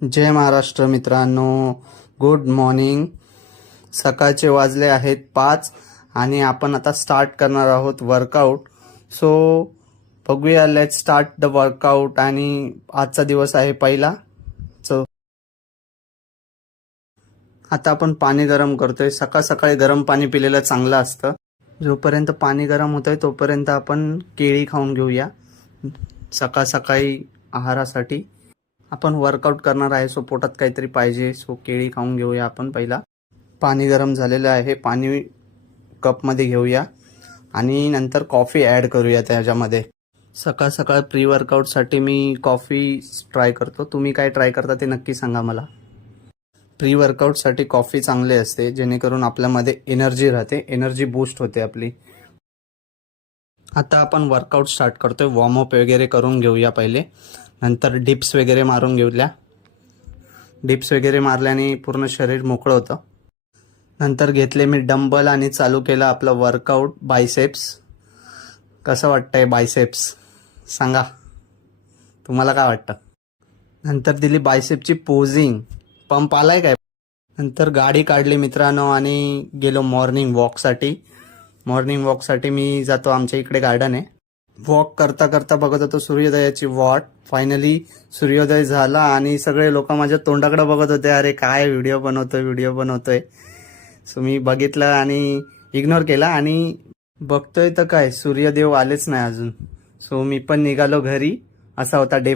जय महाराष्ट्र मित्रांनो, good morning. सकाळचे वाजले आहेत 5 आणि आपण आता स्टार्ट करणार आहोत वर्कआउट. सो बघूया, लेट्स स्टार्ट द वर्कआउट. आणि आजचा दिवस आहे पहिला. सो आता आपण पाणी गरम करतोय. सकाळ सकाळी गरम पाणी पिलेलं चांगलं असतं. जोपर्यंत पाणी गरम होतंय तोपर्यंत आपण केळी खाऊन घेऊया सकाळ सकाळी आहारासाठी. आपण वर्कआउट करणार आहे, सो पोटात काहीतरी पाहिजे, सो केळी खाऊन घेऊया आपण. पहिला पाणी गरम झालेलं आहे, पाणी कपमध्ये घेऊया आणि नंतर कॉफी ॲड करूया त्याच्यामध्ये. सकाळ सकाळ प्री वर्कआउटसाठी मी कॉफी ट्राय करतो. तुम्ही काय ट्राय करता ते नक्की सांगा मला. प्री वर्कआउटसाठी कॉफी चांगली असते, जेणेकरून आपल्यामध्ये एनर्जी राहते, एनर्जी बूस्ट होते आपली. आता आपण वर्कआउट स्टार्ट करतोय. वॉर्मअप वगैरे करून घेऊया पहिले, नंतर डिप्स वगैरे मारून घेऊया. डिप्स वगैरे मारल्याने पूर्ण शरीर मोकळं होतं. नंतर घेतले मी डंबल आणि चालू केलं आपलं वर्कआउट. बायसेप्स. कसं वाटतंय बायसेप्स सांगा, तुम्हाला काय वाटतं. नंतर दिली बायसेपची पोझिंग. पंप आलाय काय. नंतर गाडी काढली मित्रांनो आणि गेलो मॉर्निंग वॉकसाठी. मॉर्निंग वॉकसाठी मी जातो, आमच्या इकडे गार्डन आहे. वॉक करता करता बघत होतो सूर्योदयाची वाट. फायनली सूर्योदय झाला आणि सगळे लोक माझ्या तोंडाकडे बघत होते, अरे काय व्हिडिओ बनवतोय. सो मी बघितलं आणि इग्नोर केला आणि बघतोय तर काय, सूर्यदेव आलेच नाही अजून. सो मी पण निघालो घरी. असा होता डे